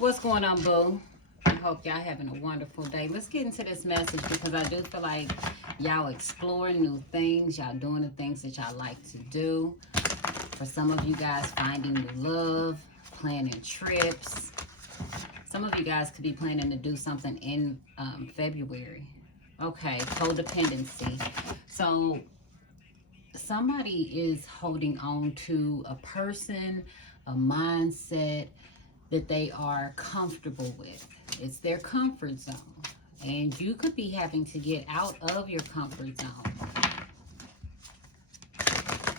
What's going on, boo? I hope y'all having a wonderful day. Let's get into this message because I do feel like y'all exploring new things. Y'all doing the things that y'all like to do. For some of you guys, finding new love, planning trips. Some of you guys could be planning to do something in February. Okay, codependency. So somebody is holding on to a person, a mindset that they are comfortable with. It's their comfort zone. And you could be having to get out of your comfort zone.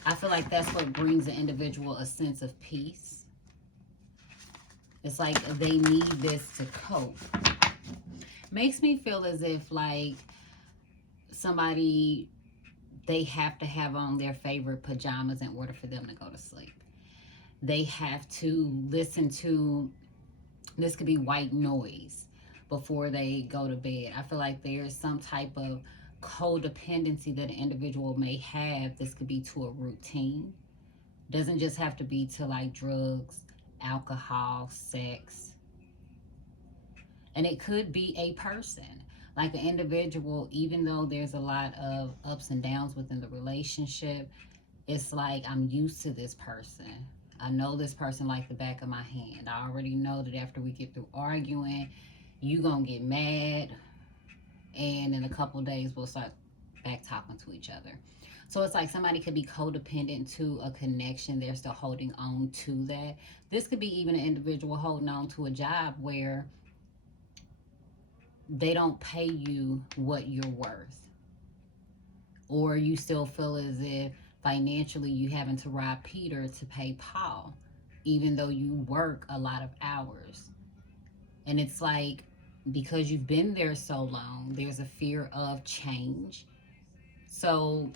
I feel like that's what brings the individual a sense of peace. It's like they need this to cope. Makes me feel as if like somebody, they have to have on their favorite pajamas in order for them to go to sleep. They have to listen to, this could be white noise before they go to bed. I feel like there's some type of codependency that an individual may have. This could be to a routine. Doesn't just have to be to like drugs, alcohol, sex. And it could be a person. Like an individual, even though there's a lot of ups and downs within the relationship, it's like I'm used to this person. I know this person like the back of my hand. I already know that after we get through arguing, you gonna get mad, and in a couple of days we'll start back talking to each other. So it's like somebody could be codependent to a connection. They're still holding on to that. This could be even an individual holding on to a job where they don't pay you what you're worth, or you still feel as if financially you having to rob Peter to pay Paul, even though you work a lot of hours. And it's like, because you've been there so long, there's a fear of change. So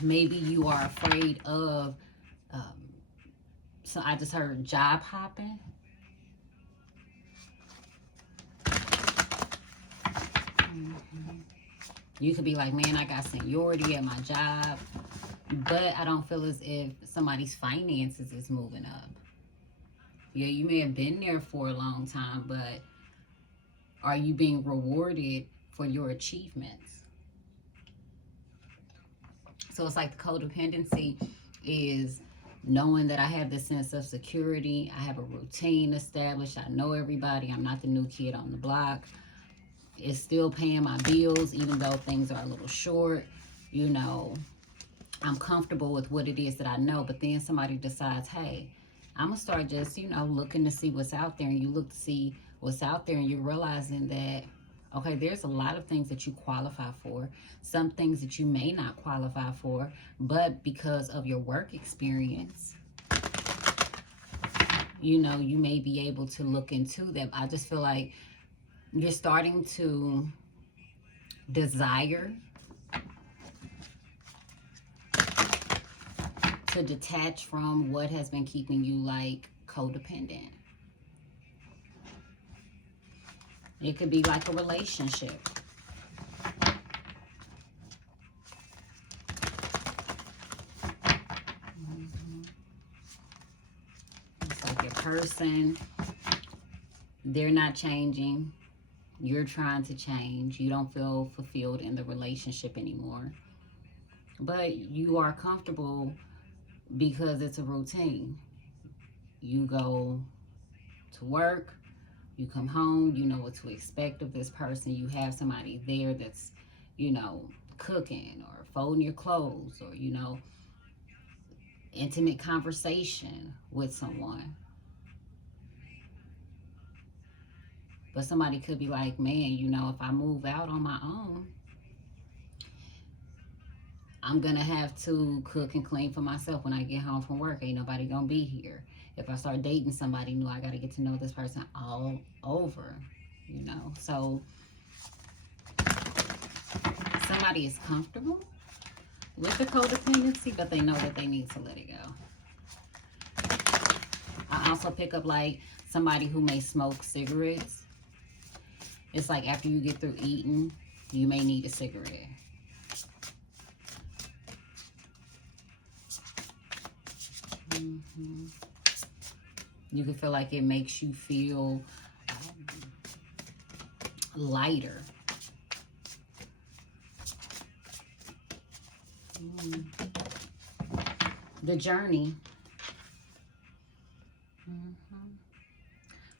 maybe you are afraid of, so I just heard job hopping. You could be like, man, I got seniority at my job, but I don't feel as if somebody's finances is moving up. Yeah, you may have been there for a long time, but are you being rewarded for your achievements? So it's like the codependency is knowing that I have this sense of security. I have a routine established. I know everybody. I'm not the new kid on the block. It's still paying my bills, even though things are a little short. You know, I'm comfortable with what it is that I know. But then somebody decides, hey, I'm going to start just, you know, looking to see what's out there. And you look to see what's out there and you're realizing that, okay, there's a lot of things that you qualify for. Some things that you may not qualify for. But because of your work experience, you know, you may be able to look into them. I just feel like you're starting to desire to detach from what has been keeping you like codependent. It could be like a relationship. It's like your person, they're not changing. You're trying to change. You don't feel fulfilled in the relationship anymore. But you are comfortable because it's a routine. You go to work, you come home, you know what to expect of this person. You have somebody there that's, you know, cooking or folding your clothes, or, you know, intimate conversation with someone. But somebody could be like, man, you know, if I move out on my own, I'm going to have to cook and clean for myself when I get home from work. Ain't nobody going to be here. If I start dating somebody new, I got to get to know this person all over, you know. So somebody is comfortable with the codependency, but they know that they need to let it go. I also pick up like somebody who may smoke cigarettes. It's like after you get through eating, you may need a cigarette. You can feel like it makes you feel lighter. The journey.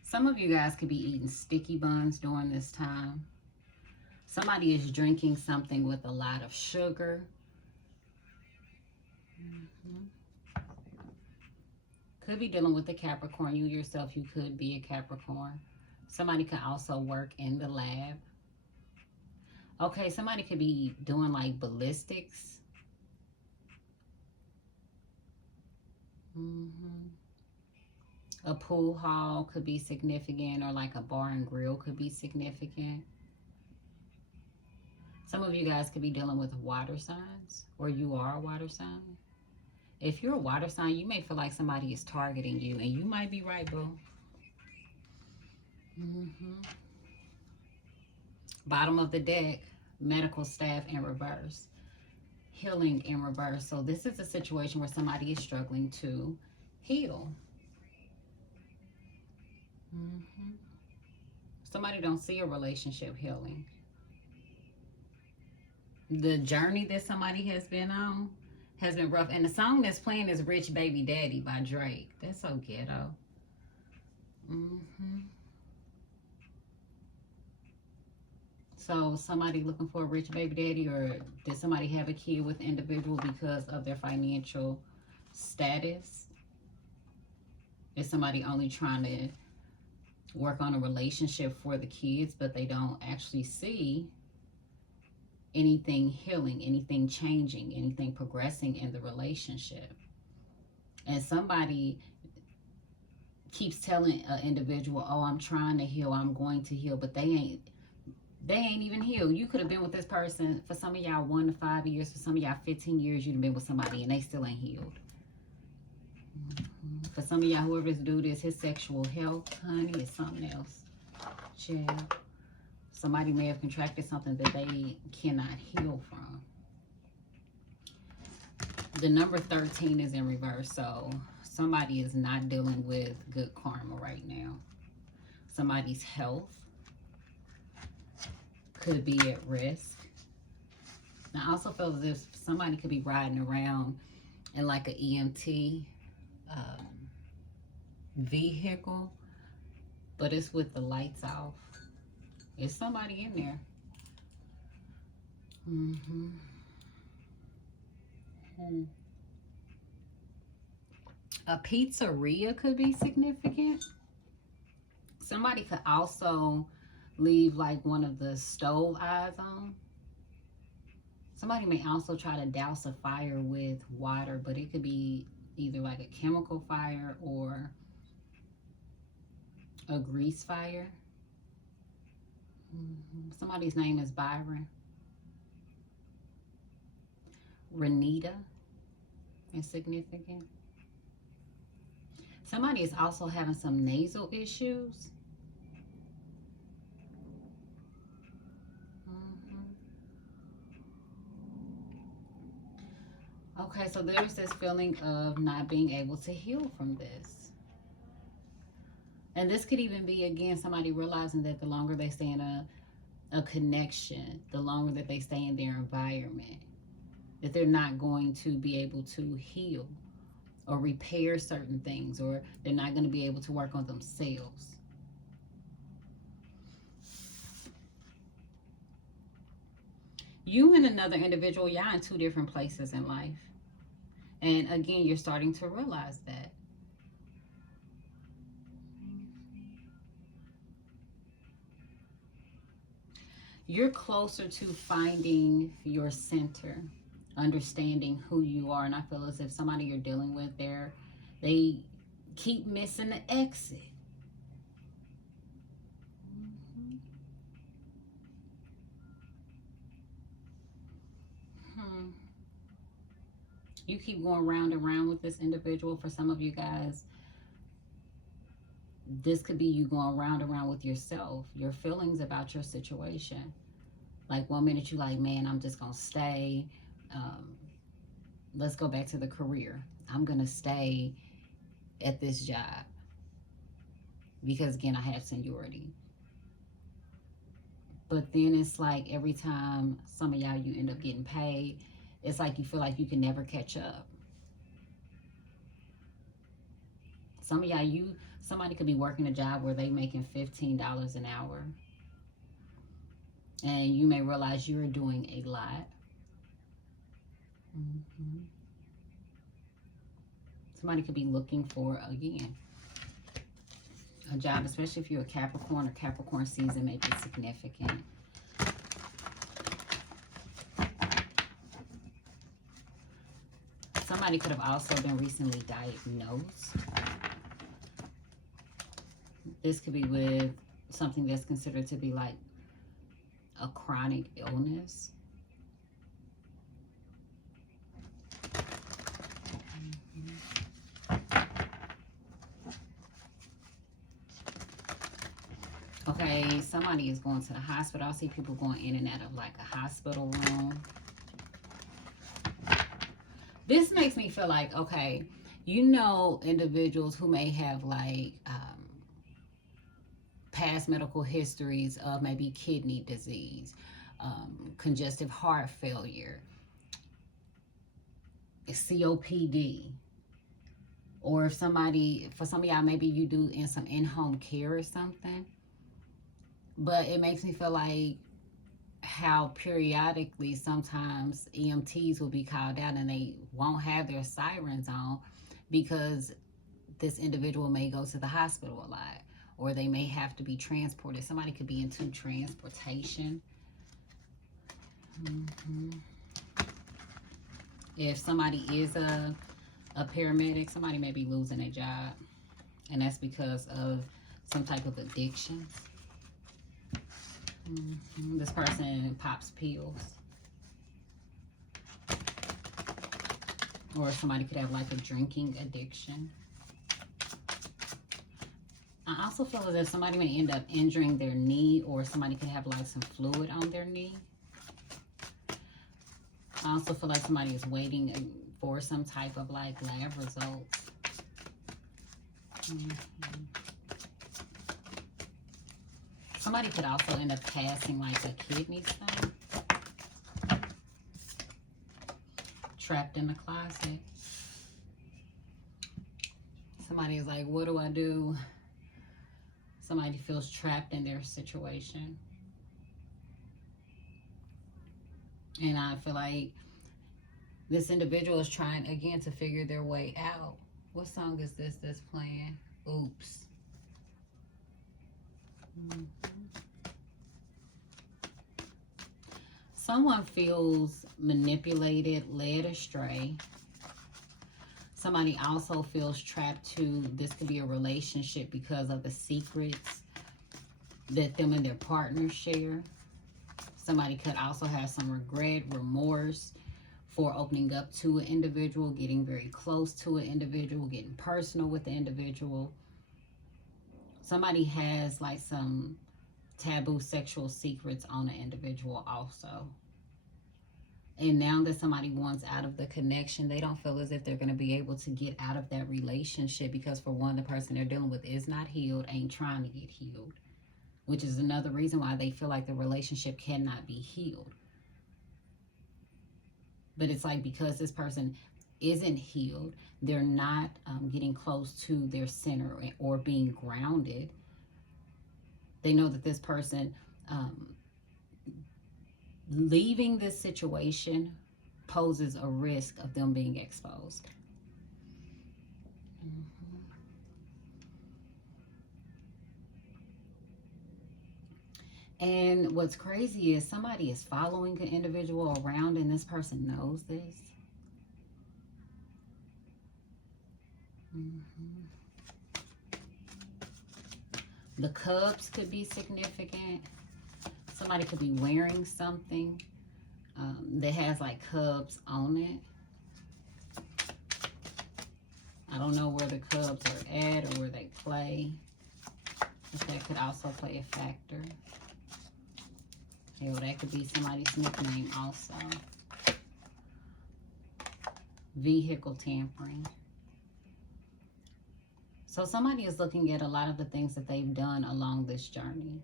Some of you guys could be eating sticky buns during this time. Somebody is drinking something with a lot of sugar. Could be dealing with a Capricorn. You yourself, you could be a Capricorn. Somebody could also work in the lab. Okay, somebody could be doing like ballistics. A pool hall could be significant, or like a bar and grill could be significant. Some of you guys could be dealing with water signs, or you are a water sign. If you're a water sign, you may feel like somebody is targeting you, and you might be right, boo. Bottom of the deck, medical staff in reverse, healing in reverse. So this is a situation where somebody is struggling to heal. Somebody don't see a relationship healing. The journey that somebody has been on has been rough. And the song that's playing is Rich Baby Daddy by Drake. That's so ghetto. So somebody looking for a rich baby daddy, or did somebody have a kid with the individual because of their financial status? Is somebody only trying to work on a relationship for the kids, but they don't actually see anything healing, anything changing, anything progressing in the relationship? And somebody keeps telling an individual, oh, I'm trying to heal, I'm going to heal, but they ain't even healed. You could have been with this person, for some of y'all 1 to 5 years, for some of y'all 15 years, you've been with somebody and they still ain't healed. For some of y'all, whoever this dude is, his sexual health, honey, is something else. Child. Somebody may have contracted something that they cannot heal from. The number 13 is in reverse, so somebody is not dealing with good karma right now. Somebody's health could be at risk. I also feel as if somebody could be riding around in like an EMT vehicle, but it's with the lights off. Is somebody in there? A pizzeria could be significant. Somebody could also leave like one of the stove eyes on. Somebody may also try to douse a fire with water, but it could be either like a chemical fire or a grease fire. Somebody's name is Byron. Renita is significant. Somebody is also having some nasal issues. Okay, so there's this feeling of not being able to heal from this. And this could even be, again, somebody realizing that the longer they stay in a connection, the longer that they stay in their environment, that they're not going to be able to heal or repair certain things, or they're not going to be able to work on themselves. You and another individual, y'all in two different places in life. And again, you're starting to realize that. You're closer to finding your center, understanding who you are. And I feel as if somebody you're dealing with there, they keep missing the exit. You keep going round and round with this individual. For some of you guys, this could be you going round and round with yourself, your feelings about your situation. Like one minute you like, man, I'm just going to stay. Let's go back to the career. I'm going to stay at this job. because again, I have seniority. But then it's like every time some of y'all, you end up getting paid, it's like you feel like you can never catch up. Some of y'all, somebody could be working a job where they making $15 an hour, and you may realize you're doing a lot. Somebody could be looking for, again, a job, especially if you're a Capricorn, or Capricorn season may be significant. Somebody could have also been recently diagnosed. This could be with something that's considered to be like a chronic illness. Okay, somebody is going to the hospital. I see people going in and out of like a hospital room. This makes me feel like, okay, you know, individuals who may have like past medical histories of maybe kidney disease, congestive heart failure, COPD, or if somebody, for some of y'all, maybe you do in some in-home care or something. But it makes me feel like how periodically sometimes EMTs will be called out and they won't have their sirens on because this individual may go to the hospital a lot, or they may have to be transported. Somebody could be into transportation. If somebody is a paramedic, somebody may be losing a job, and that's because of some type of addictions. This person pops pills. Or somebody could have like a drinking addiction. I also feel as if somebody may end up injuring their knee, or somebody could have like some fluid on their knee. I also feel like somebody is waiting for some type of like lab results. Somebody could also end up passing like a kidney stone. Trapped in the closet. Somebody is like, what do I do? Somebody feels trapped in their situation. And I feel like this individual is trying again to figure their way out. What song is this that's playing? Oops. Someone feels manipulated, led astray. Somebody also feels trapped to, this could be a relationship because of the secrets that them and their partners share. Somebody could also have some regret, remorse for opening up to an individual, getting very close to an individual, getting personal with the individual. Somebody has like some taboo sexual secrets on an individual also. And now that somebody wants out of the connection, they don't feel as if they're going to be able to get out of that relationship because, for one, the person they're dealing with is not healed, ain't trying to get healed, which is another reason why they feel like the relationship cannot be healed. But it's like because this person isn't healed, they're not getting close to their center or being grounded. They know that this person leaving this situation poses a risk of them being exposed. And what's crazy is somebody is following an individual around and this person knows this. The cups could be significant. Somebody could be wearing something that has like cubs on it. I don't know where the cubs are at or where they play, but that could also play a factor. Okay, well, that could be somebody's nickname also. Vehicle tampering. So somebody is looking at a lot of the things that they've done along this journey.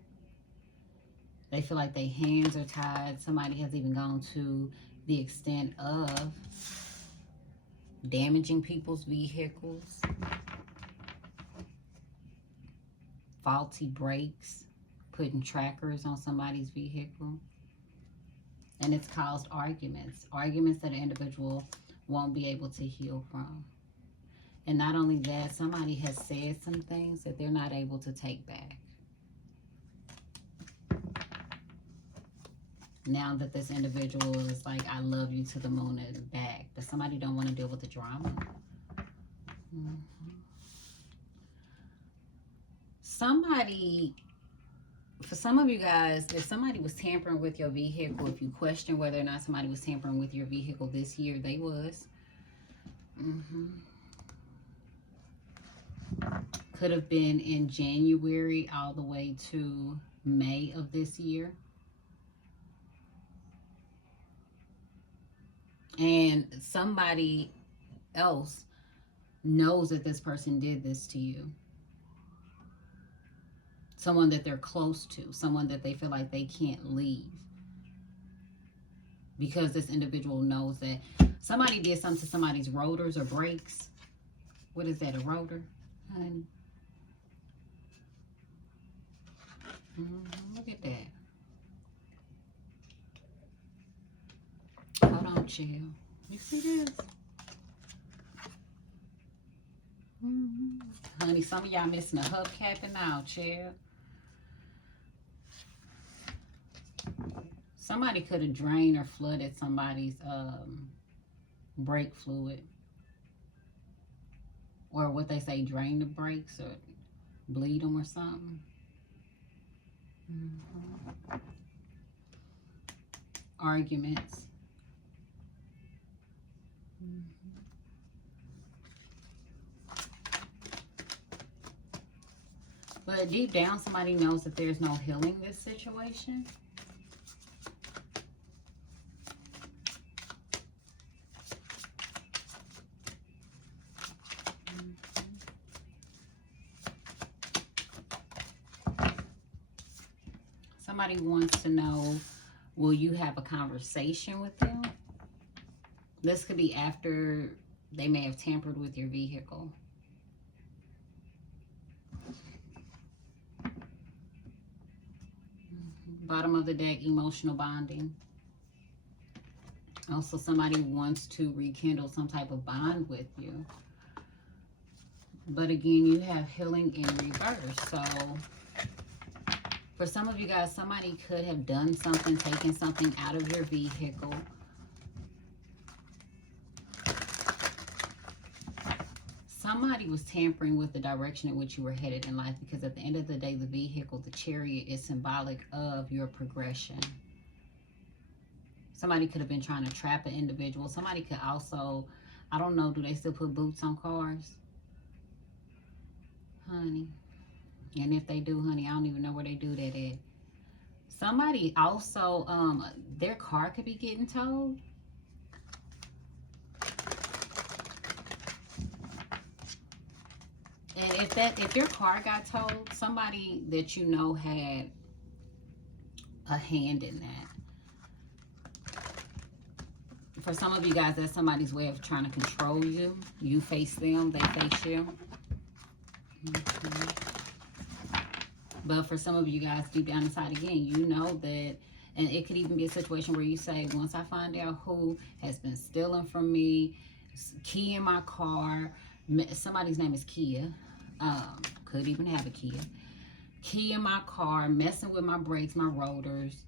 They feel like their hands are tied. Somebody has even gone to the extent of damaging people's vehicles, faulty brakes, putting trackers on somebody's vehicle. And it's caused arguments that an individual won't be able to heal from. And not only that, somebody has said some things that they're not able to take back. Now that this individual is like, I love you to the moon and back, but somebody don't want to deal with the drama. Somebody, for some of you guys, if somebody was tampering with your vehicle, if you question whether or not somebody was tampering with your vehicle this year, they was. Could have been in January all the way to May of this year. And somebody else knows that this person did this to you. Someone that they're close to, someone that they feel like they can't leave. Because this individual knows that somebody did something to somebody's rotors or brakes. What is that, a rotor? Honey. Look at that. Hold on, chill. You see this? Honey, some of y'all missing a hubcap and all, chill. Somebody could have drained or flooded somebody's brake fluid. Or what they say, drain the brakes or bleed them or something. Arguments. But deep down, somebody knows that there's no healing this situation. Somebody wants to know, will you have a conversation with them? This could be after they may have tampered with your vehicle. Bottom of the deck, emotional bonding. Also, somebody wants to rekindle some type of bond with you. But again, you have healing in reverse. So for some of you guys, somebody could have done something, taken something out of your vehicle. Somebody was tampering with the direction in which you were headed in life, because at the end of the day, the vehicle, the chariot, is symbolic of your progression. Somebody could have been trying to trap an individual. Somebody could also, I don't know, do they still put boots on cars? Honey. And if they do, honey, I don't even know where they do that at. Somebody also, their car could be getting towed. And if your car got towed, somebody that you know had a hand in that. For some of you guys, that's somebody's way of trying to control you. You face them, they face you. But for some of you guys, deep down inside, again, you know that, and it could even be a situation where you say, once I find out who has been stealing from me, key in my car, somebody's name is Kia, could even have a Kia, key in my car, messing with my brakes, my rotors,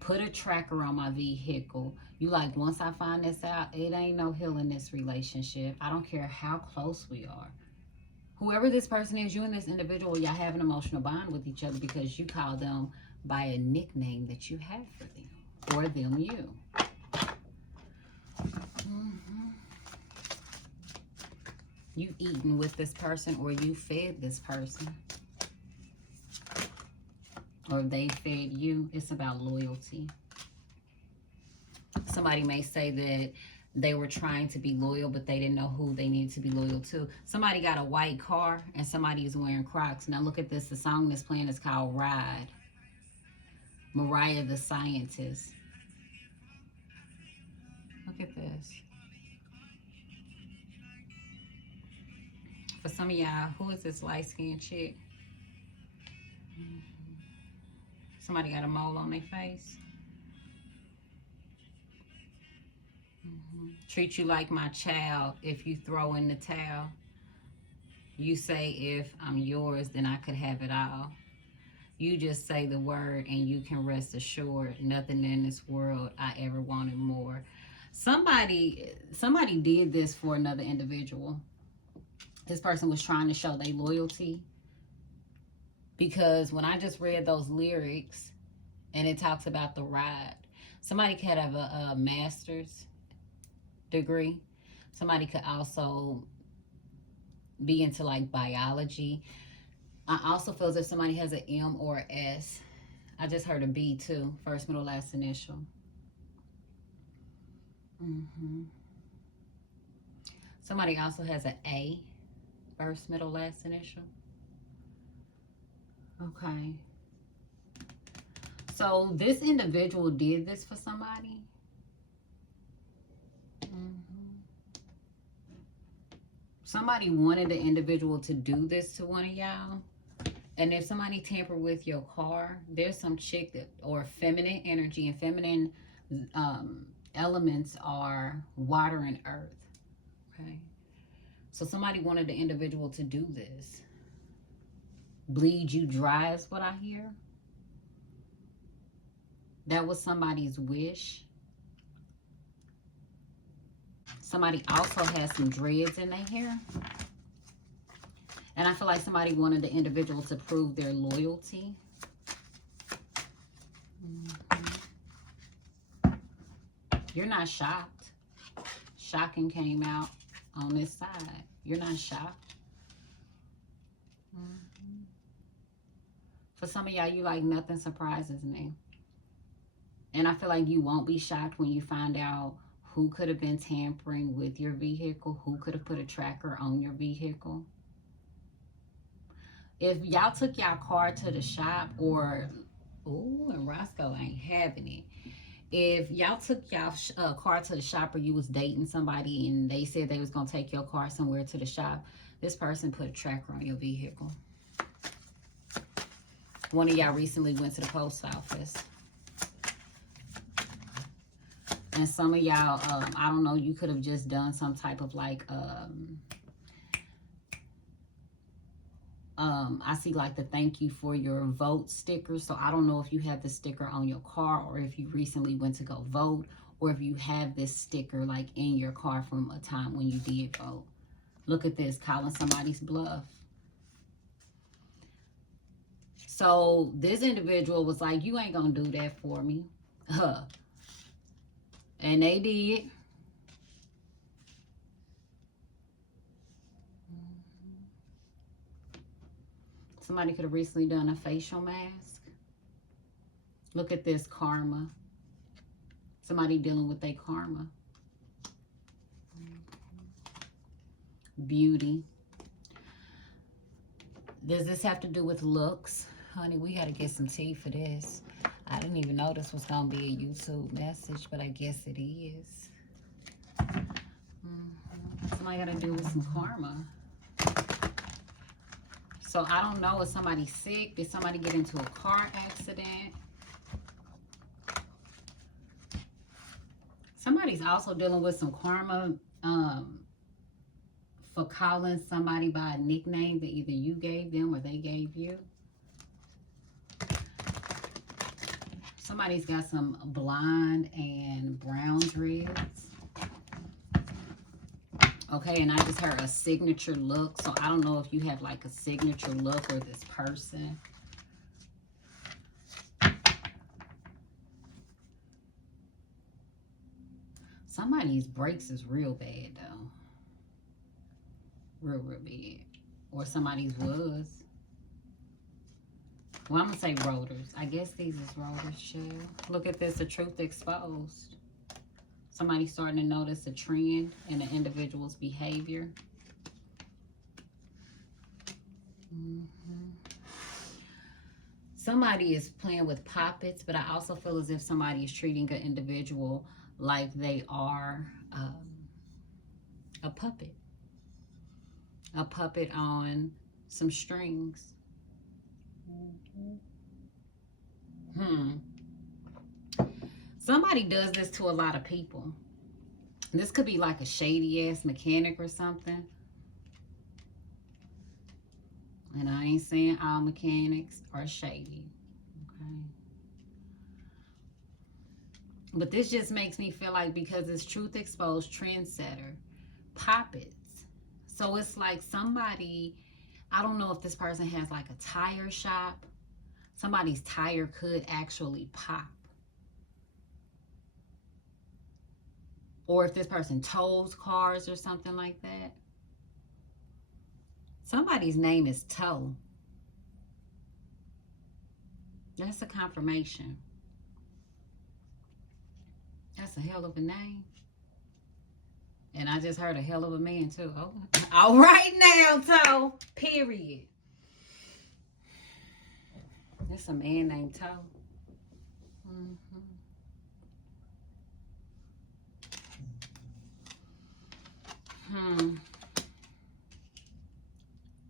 put a tracker on my vehicle. You like, once I find this out, it ain't no healing this relationship. I don't care how close we are. Whoever this person is, you and this individual, y'all have an emotional bond with each other because you call them by a nickname that you have for them, or them you. You've eaten with this person, or you fed this person, or they fed you. It's about loyalty. Somebody may say that They were trying to be loyal, but they didn't know who they needed to be loyal to. Somebody got a white car and somebody is wearing Crocs. Now look at this. The song that's playing is called Ride. Mariah the Scientist. Look at this. For some of y'all, who is this light-skinned chick? Somebody got a mole on their face. Treat you like my child if you throw in the towel. You say, if I'm yours, then I could have it all. You just say the word and you can rest assured nothing in this world I ever wanted more. Somebody did this for another individual. This person was trying to show their loyalty. Because when I just read those lyrics and it talks about the ride, somebody could have a master's degree. Somebody could also be into like biology. I also feel as if somebody has an M or an S. I just heard a B too. First, middle, last initial. Somebody also has an A. First, middle, last initial. Okay. So this individual did this for somebody. Somebody wanted the individual to do this to one of y'all. And if somebody tampered with your car, there's some chick that, or feminine energy, and feminine elements are water and earth. Okay. So somebody wanted the individual to do this. Bleed you dry is what I hear. That was somebody's wish. Somebody also has some dreads in their hair. And I feel like somebody wanted the individual to prove their loyalty. You're not shocked. Shocking came out on this side. You're not shocked. For some of y'all, you like nothing surprises me. And I feel like you won't be shocked when you find out who could have been tampering with your vehicle, who could have put a tracker on your vehicle. If y'all took y'all car to the shop, or, ooh, and Roscoe ain't having it. If y'all took y'all car to the shop, or you was dating somebody and they said they was going to take your car somewhere to the shop, this person put a tracker on your vehicle. One of y'all recently went to the post office. And some of y'all, I don't know, you could have just done some type of like, I see like the thank you for your vote sticker. So I don't know if you have the sticker on your car, or if you recently went to go vote, or if you have this sticker like in your car from a time when you did vote. Look at this, calling somebody's bluff. So this individual was like, you ain't gonna do that for me. And they did. Somebody could have recently done a facial mask. Look at this, karma. Somebody dealing with their karma. Beauty. Does this have to do with looks? Honey, we got to get some tea for this. I didn't even know this was going to be a YouTube message, but I guess it is. Somebody got to deal with some karma. So I don't know, is somebody sick? Did somebody get into a car accident? Somebody's also dealing with some karma for calling somebody by a nickname that either you gave them or they gave you. Somebody's got some blonde and brown dreads. Okay, and I just heard a signature look. So I don't know if you have like a signature look, or this person. Somebody's brakes is real bad though. Real bad. Or somebody's was. Well, I'm going to say rotors. I guess these is rotors, chill. Look at this, the truth exposed. Somebody's starting to notice a trend in an individual's behavior. Somebody is playing with puppets, but I also feel as if somebody is treating an individual like they are a puppet. A puppet on some strings. Somebody does this to a lot of people. This could be like a shady-ass mechanic or something. And I ain't saying all mechanics are shady. Okay. But this just makes me feel like, because it's truth exposed, trendsetter, puppets. So it's like somebody, I don't know if this person has like a tire shop. Somebody's tire could actually pop. Or if this person tows cars or something like that. Somebody's name is Toe. That's a confirmation. That's a hell of a name. And I just heard a hell of a man too. Oh, all right now, Toe. Period. That's a man named Toe.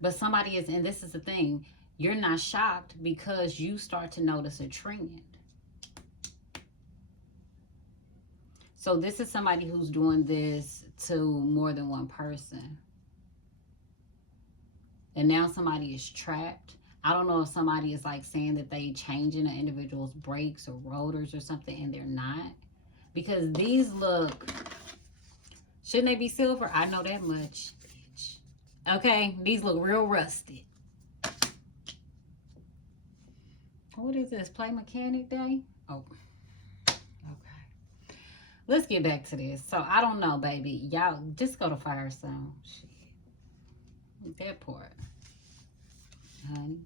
But somebody is, and this is the thing, you're not shocked because you start to notice a trend. So this is somebody who's doing this to more than one person. And now somebody is trapped. I don't know if somebody is like saying that they changing an individual's brakes or rotors or something, and they're not. Because these look, shouldn't they be silver? I know that much. Okay, these look real rusted. What is this? Play mechanic day? Oh, okay. Let's get back to this. So I don't know, baby. Y'all just go to Firestone. Shit. That part. Honey.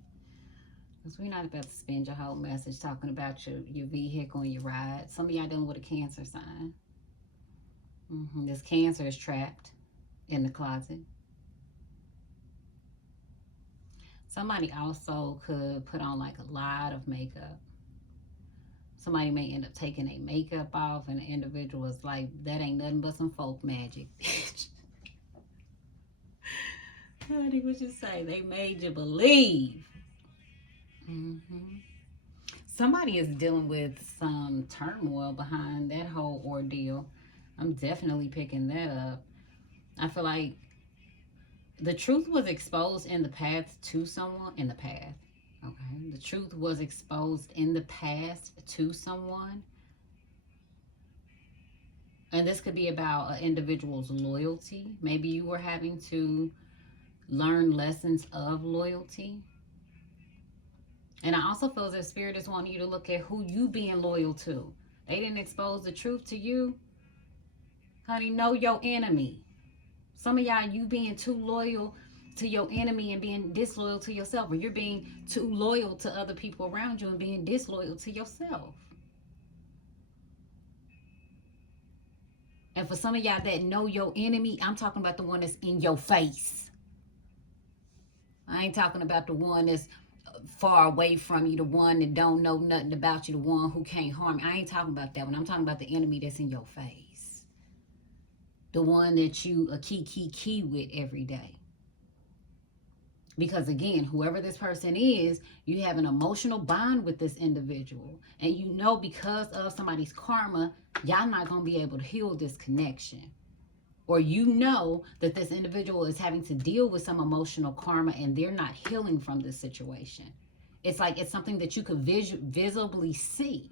Because we're not about to spend your whole message talking about your vehicle and your ride. Some of y'all dealing with a Cancer sign. This Cancer is trapped in the closet. Somebody also could put on like a lot of makeup. Somebody may end up taking their makeup off, and the individual is like, that ain't nothing but some folk magic, bitch. Honey, what you say? They made you believe. Somebody is dealing with some turmoil behind that whole ordeal. I'm definitely picking that up. I feel like the truth was exposed in the past to someone. In the past. Okay. The truth was exposed in the past to someone. And this could be about an individual's loyalty. Maybe you were having to learn lessons of loyalty. And I also feel as if Spirit is wanting you to look at who you being loyal to. They didn't expose the truth to you. Honey, know your enemy. Some of y'all, you being too loyal to your enemy and being disloyal to yourself. Or you're being too loyal to other people around you and being disloyal to yourself. And for some of y'all that know your enemy, I'm talking about the one that's in your face. I ain't talking about the one that's far away from you, the one that don't know nothing about you, the one who can't harm you. I ain't talking about that one. I'm talking about the enemy that's in your face. The one that you a key with every day. Because again, whoever this person is, you have an emotional bond with this individual. And you know, because of somebody's karma, y'all not going to be able to heal this connection. Or you know that this individual is having to deal with some emotional karma and they're not healing from this situation. It's like it's something that you could visibly see.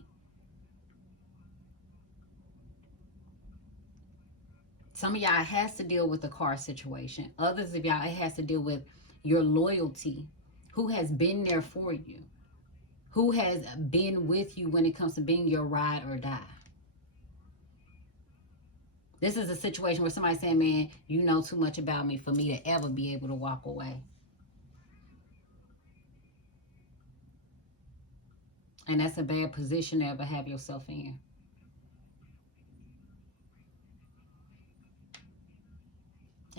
Some of y'all has to deal with the car situation. Others of y'all, it has to deal with your loyalty. Who has been there for you? Who has been with you when it comes to being your ride or die? This is a situation where somebody's saying, man, you know too much about me for me to ever be able to walk away. And that's a bad position to ever have yourself in.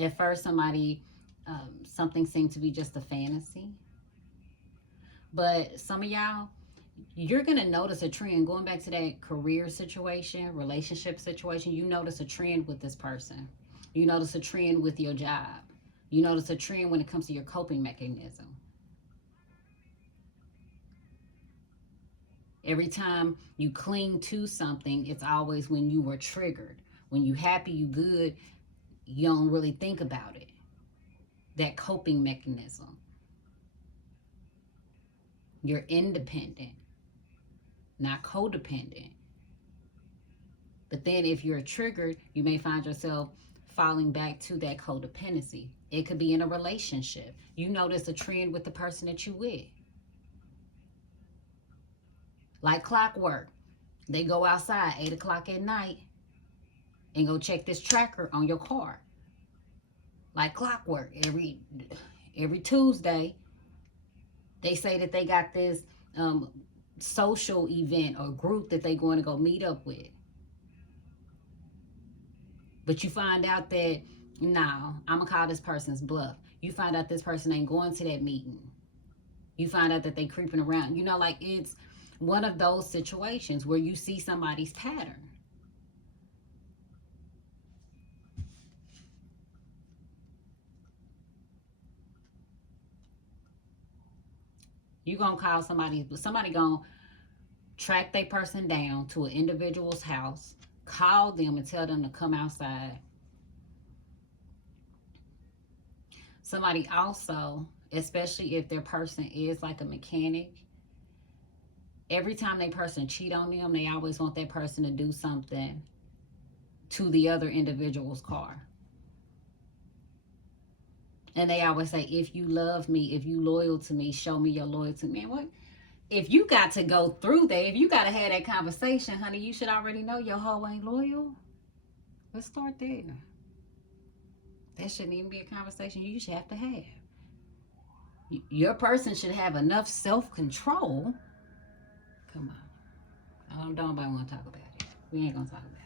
At first, something seemed to be just a fantasy. But some of y'all, you're going to notice a trend. Going back to that career situation, relationship situation, you notice a trend with this person. You notice a trend with your job. You notice a trend when it comes to your coping mechanism. Every time you cling to something, it's always when you were triggered. When you happy, you good, you don't really think about it. That coping mechanism. You're independent, not codependent. But then if you're triggered, you may find yourself falling back to that codependency. It could be in a relationship. You notice a trend with the person that you with. Like clockwork. They go outside 8 o'clock at night and go check this tracker on your car. Like clockwork. Every Tuesday, they say that they got this social event or group that they're going to go meet up with. But you find out that, no, I'm going to call this person's bluff. You find out this person ain't going to that meeting. You find out that they creeping around. You know, like it's one of those situations where you see somebody's pattern. You going to call somebody going to track that person down to an individual's house, call them and tell them to come outside. Somebody also, especially if their person is like a mechanic, every time that person cheat on them, they always want that person to do something to the other individual's car. And they always say, if you love me, if you loyal to me, show me your loyalty. Man, what? If you got to go through that, if you got to have that conversation, honey, you should already know your hoe ain't loyal. Let's start there. That shouldn't even be a conversation you should have to have. Your person should have enough self-control. Come on. Don't nobody want to talk about it. We ain't going to talk about it.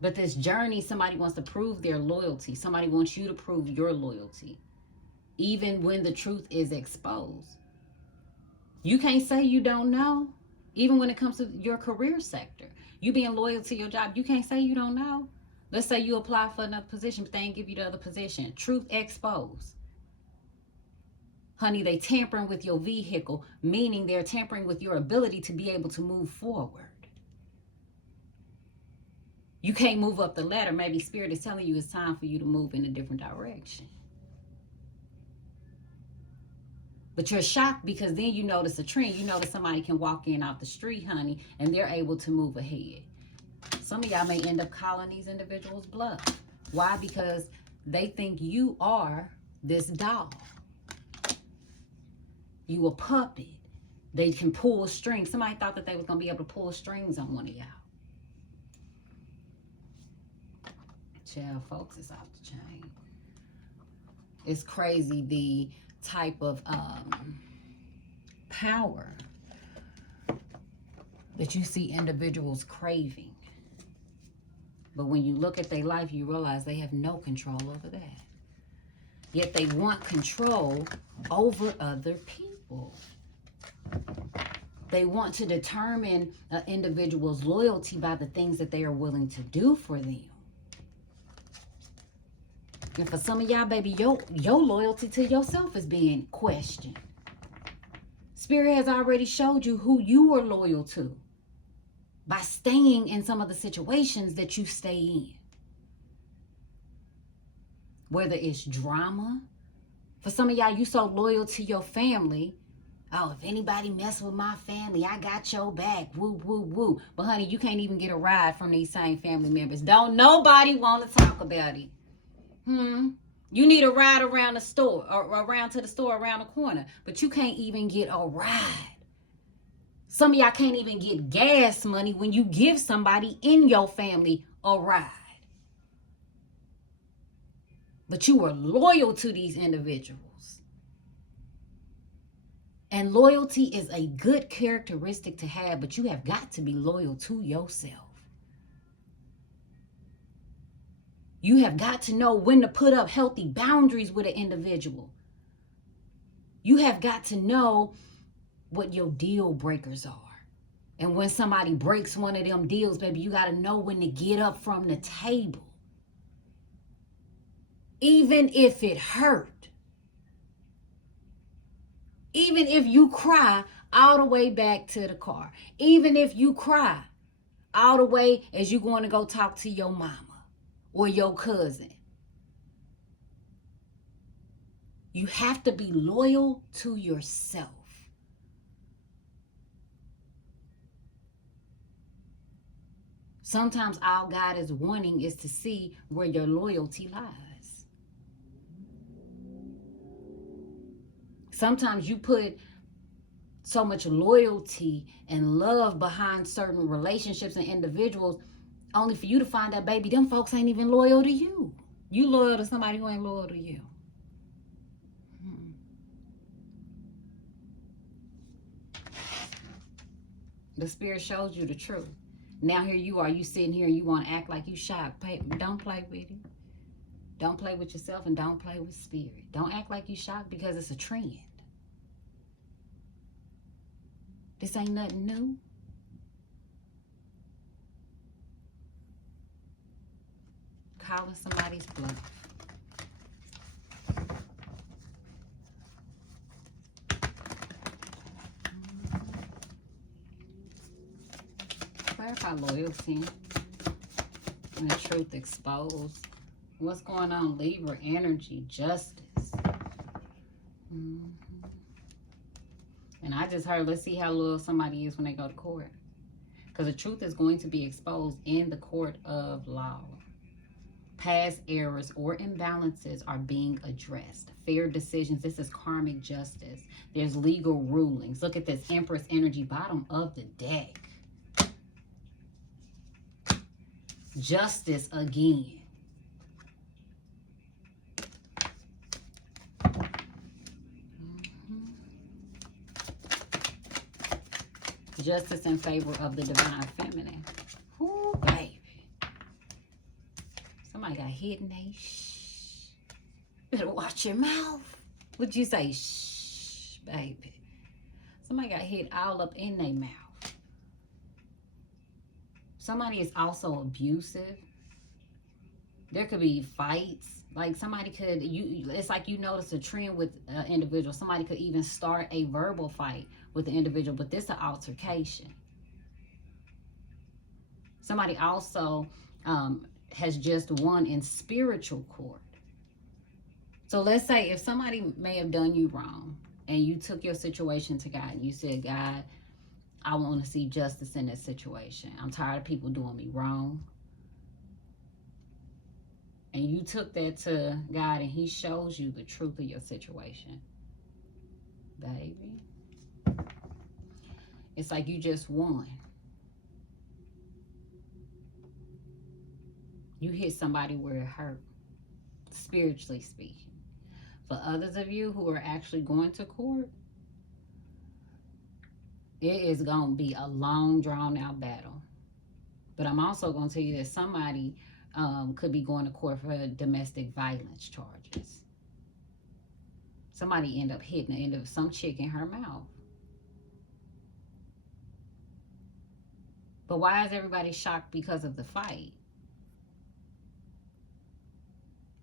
But this journey, somebody wants to prove their loyalty. Somebody wants you to prove your loyalty. Even when the truth is exposed. You can't say you don't know. Even when it comes to your career sector. You being loyal to your job, you can't say you don't know. Let's say you apply for another position, but they ain't give you the other position. Truth exposed. Honey, they tampering with your vehicle, meaning they're tampering with your ability to be able to move forward. You can't move up the ladder. Maybe Spirit is telling you it's time for you to move in a different direction. But you're shocked because then you notice a trend. You notice somebody can walk in off the street, honey, and they're able to move ahead. Some of y'all may end up calling these individuals bluff. Why? Because they think you are this doll. You a puppet. They can pull strings. Somebody thought that they was going to be able to pull strings on one of y'all. Child, folks, it's off the chain. It's crazy the type of power that you see individuals craving. But when you look at their life, you realize they have no control over that. Yet they want control over other people. They want to determine an individual's loyalty by the things that they are willing to do for them. And for some of y'all, baby, your loyalty to yourself is being questioned. Spirit has already showed you who you are loyal to by staying in some of the situations that you stay in. Whether it's drama. For some of y'all, you so loyal to your family. Oh, if anybody mess with my family, I got your back. Woo, woo, woo. But honey, you can't even get a ride from these same family members. Don't nobody want to talk about it. You need a ride around the store or around to the store around the corner, but you can't even get a ride. Some of y'all can't even get gas money when you give somebody in your family a ride. But you are loyal to these individuals. And loyalty is a good characteristic to have, but you have got to be loyal to yourself. You have got to know when to put up healthy boundaries with an individual. You have got to know what your deal breakers are. And when somebody breaks one of them deals, baby, you got to know when to get up from the table. Even if it hurt. Even if you cry all the way back to the car. Even if you cry all the way as you going to go talk to your mama or your cousin. You have to be loyal to yourself. Sometimes all God is wanting is to see where your loyalty lies. Sometimes you put so much loyalty and love behind certain relationships and individuals only for you to find out, baby, them folks ain't even loyal to you. You loyal to somebody who ain't loyal to you. The spirit shows you the truth. Now here you are, you sitting here and you want to act like you shocked. Don't play with it. Don't play with yourself and don't play with spirit. Don't act like you shocked because it's a trend. This ain't nothing new. Calling somebody's bluff. Clarify loyalty and the truth exposed. What's going on? Libra energy, justice. And I just heard, let's see how loyal somebody is when they go to court. Because the truth is going to be exposed in the court of law. Past errors or imbalances are being addressed. Fair decisions. This is karmic justice. There's legal rulings. Look at this Empress energy, bottom of the deck. Justice again. Justice in favor of the divine feminine. Ooh, baby. Somebody got hit in they shh. Better watch your mouth. What'd you say? Shh, baby. Somebody got hit all up in their mouth. Somebody is also abusive. There could be fights. Like somebody could, it's like you notice a trend with an individual. Somebody could even start a verbal fight with the individual, but this is an altercation. Somebody also has just won in spiritual court. So let's say if somebody may have done you wrong and you took your situation to God and you said, God, I want to see justice in this situation. I'm tired of people doing me wrong. And you took that to God and he shows you the truth of your situation. Baby. It's like you just won. You hit somebody where it hurt, spiritually speaking. For others of you who are actually going to court, it is going to be a long, drawn-out battle. But I'm also going to tell you that somebody could be going to court for domestic violence charges. Somebody end up hitting the end of some chick in her mouth. But why is everybody shocked because of the fight?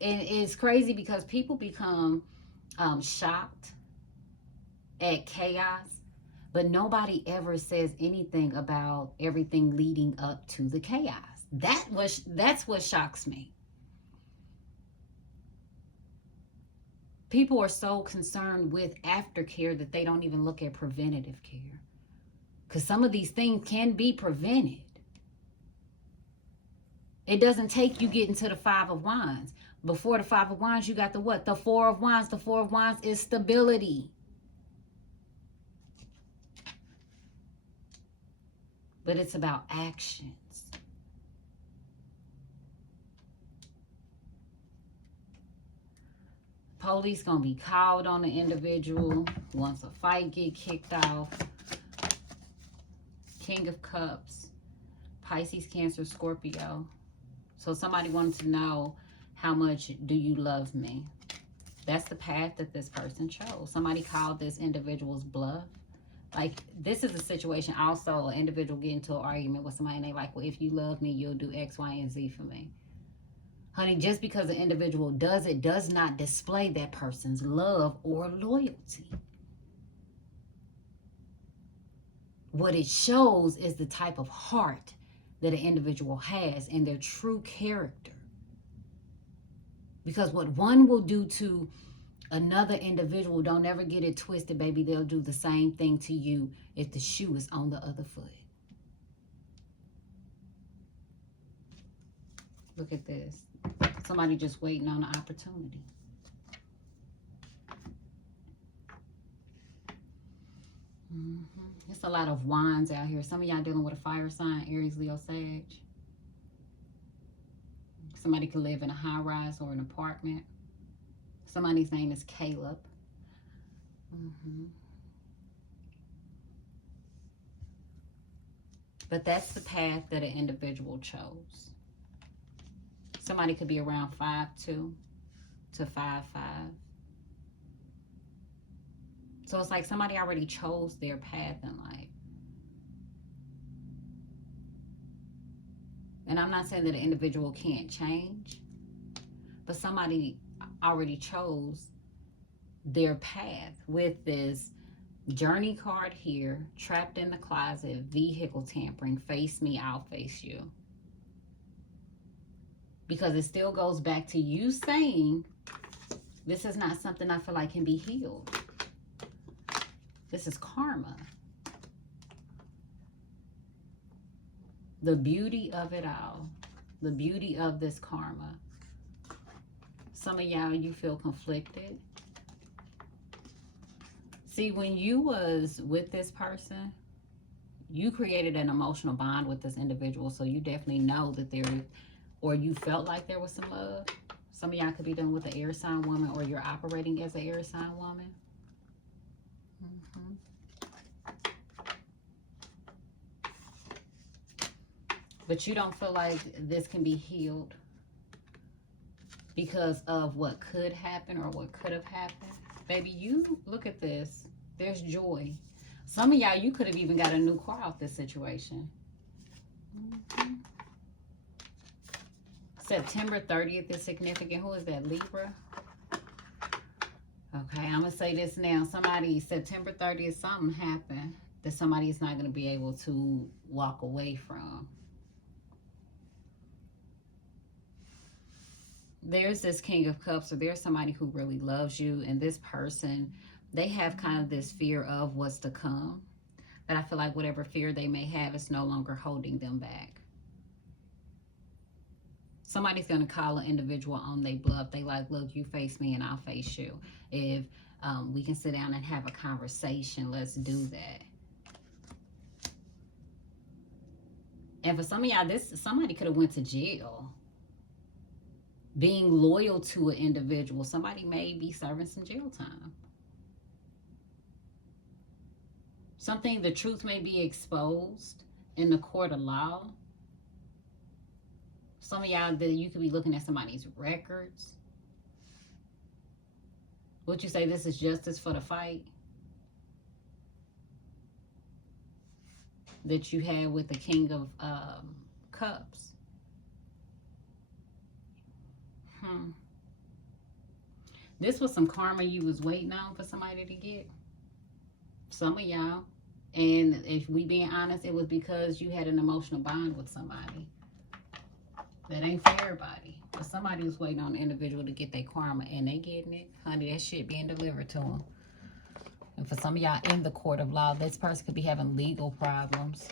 And it's crazy because people become shocked at chaos, but nobody ever says anything about everything leading up to the chaos. That's what shocks me. People are so concerned with aftercare that they don't even look at preventative care. Because some of these things can be prevented. It doesn't take you getting to the Five of Wands. Before the Five of Wands, you got the what? The Four of Wands. The Four of Wands is stability. But it's about actions. Police gonna be called on the individual once a fight get kicked off. King of Cups, Pisces, Cancer, Scorpio. So somebody wanted to know How much do you love me? That's the path that this person chose. Somebody called this individual's bluff. Like, this is a situation also, an individual get into an argument with somebody and they like, well, if you love me, you'll do X, Y, and Z for me. Honey, just because an individual does it does not display that person's love or loyalty. What it shows is the type of heart that an individual has and their true character. Because what one will do to another individual, don't ever get it twisted, baby. They'll do the same thing to you if the shoe is on the other foot. Look at this. Somebody just waiting on an opportunity. It's a lot of wands out here. Some of y'all dealing with a fire sign, Aries, Leo, Sag. Somebody could live in a high rise or an apartment. Somebody's name is Caleb. But that's the path that an individual chose. Somebody could be around 5'2" to 5'5". So it's like somebody already chose their path in life. And I'm not saying that an individual can't change, but somebody already chose their path with this journey card here, trapped in the closet, vehicle tampering, face me, I'll face you. Because it still goes back to you saying, this is not something I feel like can be healed. This is karma. The beauty of it all. The beauty of this karma. Some of y'all, you feel conflicted. See, when you was with this person, you created an emotional bond with this individual. So you definitely know that there, or you felt like there was some love. Some of y'all could be dealing with an air sign woman, or you're operating as an air sign woman. But you don't feel like this can be healed because of what could happen or what could have happened. Baby, you look at this. There's joy. Some of y'all, you could have even got a new car off this situation. September 30th is significant. Who is that? Libra? Okay, I'm going to say this now. Somebody, September 30th, something happened that somebody is not going to be able to walk away from. There's this King of Cups, or there's somebody who really loves you, and this person, they have kind of this fear of what's to come. But I feel like whatever fear they may have is no longer holding them back. Somebody's going to call an individual on their bluff. They like, look, you face me and I'll face you. If we can sit down and have a conversation, let's do that. And for some of y'all, somebody could have went to jail. Being loyal to an individual. Somebody may be serving some jail time. The truth may be exposed in the court of law. Some of y'all, you could be looking at somebody's records. Would you say this is justice for the fight that you had with the King of Cups? This was some karma you was waiting on for somebody to get. Some of y'all. And if we being honest, it was because you had an emotional bond with somebody. That ain't for everybody. But somebody was waiting on an individual to get their karma, and they getting it. Honey, that shit being delivered to them. And for some of y'all in the court of law, this person could be having legal problems.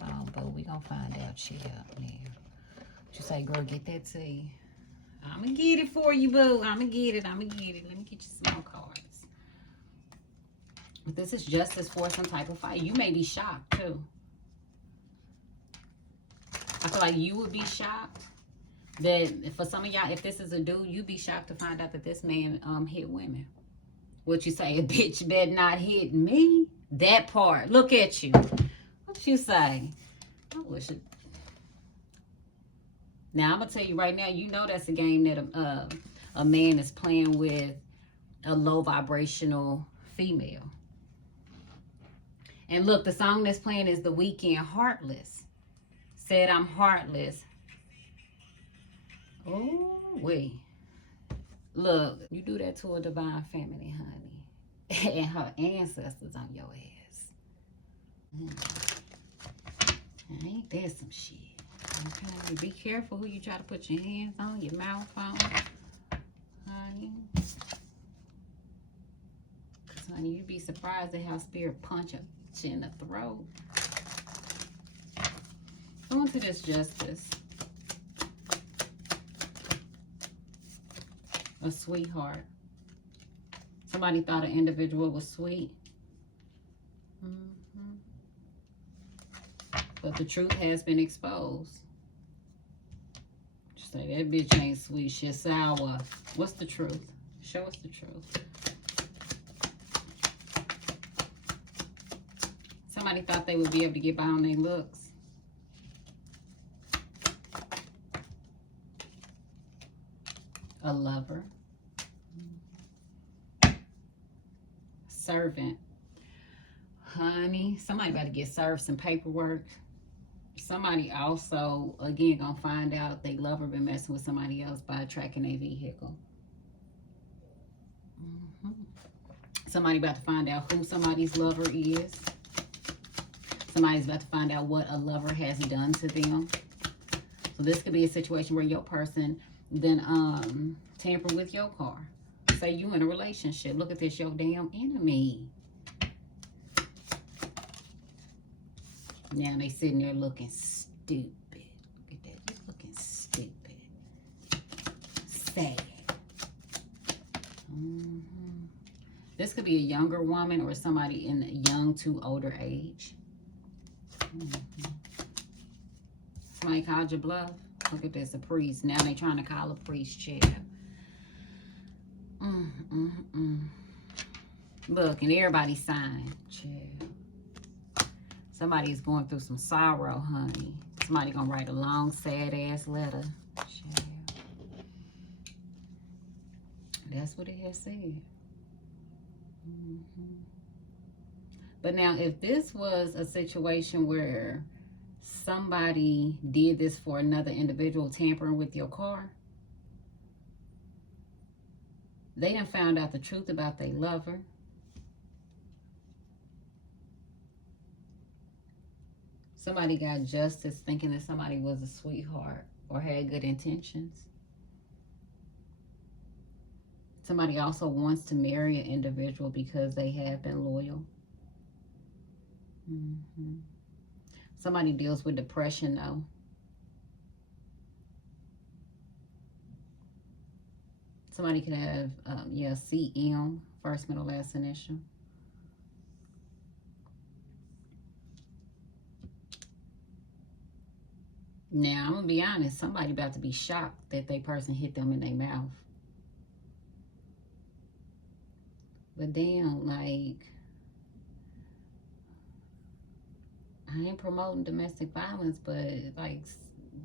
Hold on, boo. We gonna find out shit out there. What you say, girl, get that tea. I'm going to get it for you, boo. I'm going to get it. Let me get you some more cards. But this is justice for some type of fight. You may be shocked, too. I feel like you would be shocked that for some of y'all, if this is a dude, you'd be shocked to find out that this man hit women. What you say? A bitch better not hit me? That part. Look at you. What you say? I wish it. Now, I'm going to tell you right now, you know that's a game that a man is playing with a low vibrational female. And look, the song that's playing is The Weeknd, Heartless. Said I'm heartless. Oh, wait. Look, you do that to a divine feminine, honey. And her ancestors on your ass. Ain't that some shit? Okay, be careful who you try to put your hands on, your mouth on, honey. Because, honey, you'd be surprised at how spirit punch you in the throat. Go into this justice. A sweetheart. Somebody thought an individual was sweet. But the truth has been exposed. Just say that bitch ain't sweet, she's sour. What's the truth? Show us the truth. Somebody thought they would be able to get by on their looks. A lover. Servant. Honey, somebody about to get served some paperwork. Somebody also, again, gonna find out they lover been messing with somebody else by tracking a vehicle. Somebody about to find out who somebody's lover is. Somebody's about to find out what a lover has done to them. So this could be a situation where your person then tamper with your car. Say you in a relationship. Look at this, your damn enemy. Now they sitting there looking stupid. Look at that. You're looking stupid. Sad. This could be a younger woman or somebody in a young to older age. Somebody called your bluff. Look at this, a priest. Now they trying to call a priest, child. Look, and everybody's signed, child. Somebody's going through some sorrow, honey. Somebody gonna write a long, sad-ass letter. Child. That's what it has said. But now, if this was a situation where somebody did this for another individual, tampering with your car, they done found out the truth about their lover. Somebody got justice thinking that somebody was a sweetheart or had good intentions. Somebody also wants to marry an individual because they have been loyal. Somebody deals with depression, though. Somebody could have, CM, first, middle, last initial. Now, I'm going to be honest. Somebody about to be shocked that their person hit them in their mouth. But damn, like, I ain't promoting domestic violence, but, like,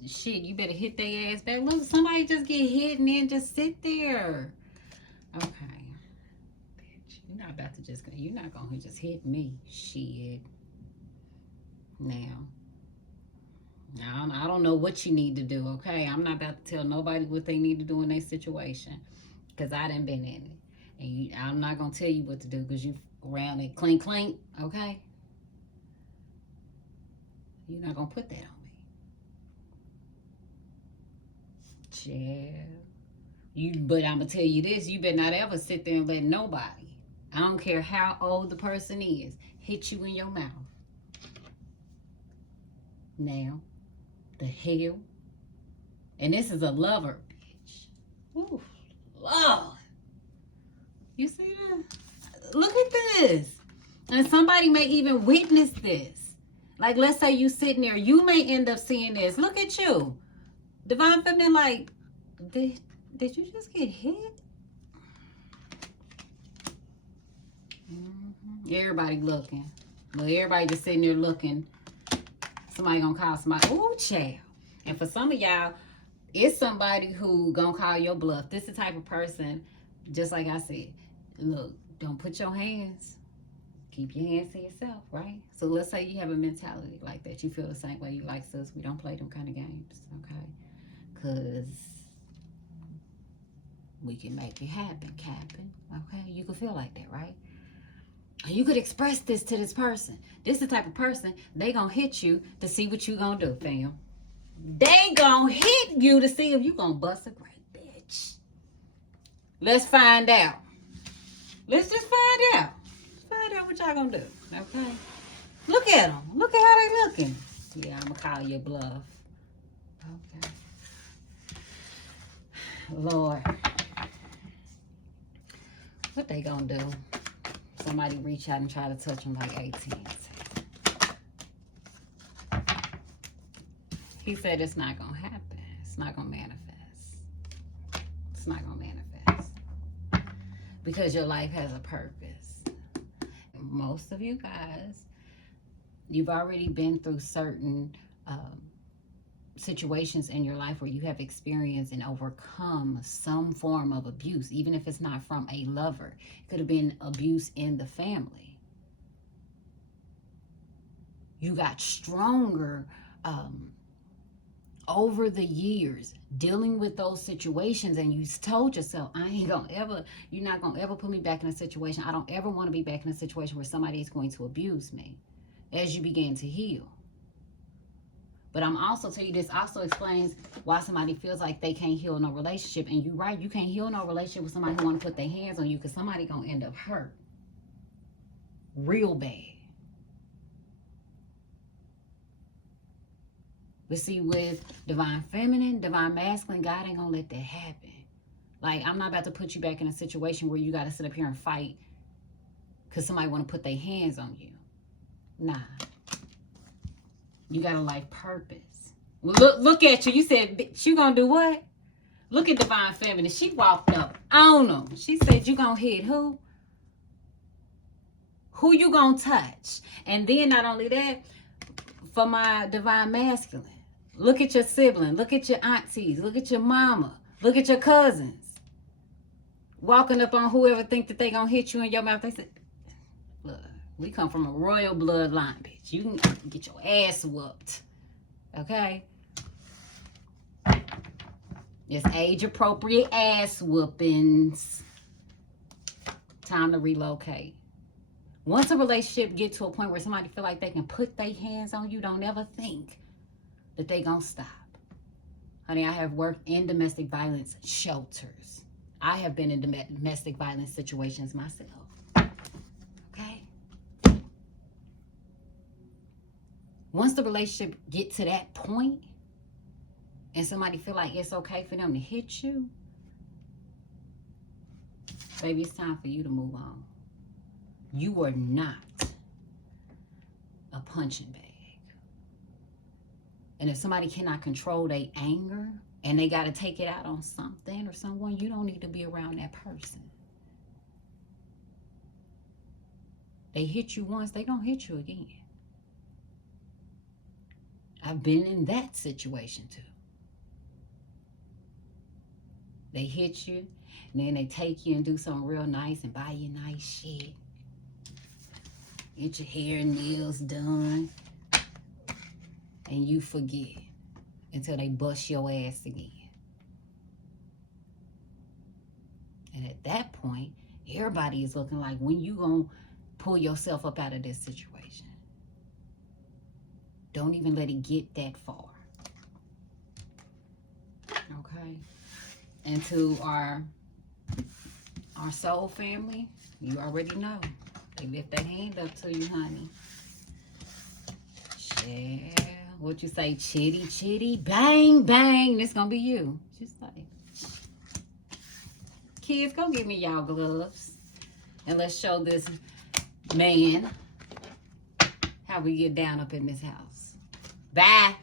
shit, you better hit their ass back. Look, somebody just get hit and then just sit there. Okay. Bitch, you're not about to just, you're not going to just hit me. Shit. Now, I don't know what you need to do, okay? I'm not about to tell nobody what they need to do in their situation because I done been in it. And I'm not going to tell you what to do because you around it clink, clink, okay? You're not going to put that on me. Child. But I'm going to tell you this. You better not ever sit there and let nobody, I don't care how old the person is, hit you in your mouth. Now, the hell? And this is a lover, bitch. Ooh, Lord. You see that? Look at this. And somebody may even witness this. Like, let's say you sitting there. You may end up seeing this. Look at you. Divine Feminine, like, did you just get hit? Everybody looking. Well, everybody just sitting there looking. Somebody gonna call somebody. Ooh, child. And for some of y'all, It's somebody who gonna call your bluff. This is the type of person, just like I said, look, don't put your hands, keep your hands to yourself, right? So let's say you have a mentality like that. You feel the same way. You like us. We don't play them kind of games, okay? Because we can make it happen, Captain. Okay? You can feel like that, right? You could express this to this person. This is the type of person, they gonna hit you to see what you gonna do, fam. They gonna hit you to see if you gonna bust a great bitch. Let's find out. Let's just find out. Find out what y'all gonna do, okay? Look at them. Look at how they looking. Yeah, I'm gonna call you bluff. Okay. Lord. What they gonna do? Somebody reach out and try to touch them like 18. He said it's not gonna happen. It's not gonna manifest. It's not gonna manifest. Because your life has a purpose. Most of you guys, you've already been through certain situations in your life where you have experienced and overcome some form of abuse, even if it's not from a lover. It could have been abuse in the family. You got stronger over the years dealing with those situations, and you told yourself, you're not gonna ever put me back in a situation. I don't ever want to be back in a situation where somebody is going to abuse me, as you begin to heal. But I'm also telling you, this also explains why somebody feels like they can't heal no relationship. And you're right, you can't heal no relationship with somebody who want to put their hands on you, because somebody gonna end up hurt real bad. But see, with divine feminine, divine masculine, God ain't gonna let that happen. Like, I'm not about to put you back in a situation where you gotta sit up here and fight because somebody wanna put their hands on you. Nah. You got a life purpose. Look at you. You said, bitch, you gonna do what? Look at divine feminine. She walked up on him. She said, you gonna hit who? Who you gonna touch? And then not only that, for my divine masculine, look at your sibling. Look at your aunties. Look at your mama. Look at your cousins. Walking up on whoever think that they gonna hit you in your mouth. They said, look, we come from a royal bloodline, bitch. You can get your ass whooped. Okay? It's age-appropriate ass whoopings. Time to relocate. Once a relationship get to a point where somebody feel like they can put their hands on you, don't ever think that they gonna stop. Honey, I have worked in domestic violence shelters. I have been in domestic violence situations myself. Okay? Once the relationship get to that point and somebody feel like it's okay for them to hit you, baby, it's time for you to move on. You are not a punching bag. And if somebody cannot control their anger and they got to take it out on something or someone, you don't need to be around that person. They hit you once, they gonna hit you again. I've been in that situation too. They hit you, and then they take you and do something real nice and buy you nice shit. Get your hair and nails done. And you forget until they bust your ass again. And at that point, everybody is looking like, when you gonna pull yourself up out of this situation? Don't even let it get that far. Okay? And to our soul family, you already know. They lift that hand up to you, honey. Yeah. What you say? Chitty, chitty, bang, bang. This gonna be you. Just like, kids, go get me y'all gloves. And let's show this man how we get down up in this house. Bye.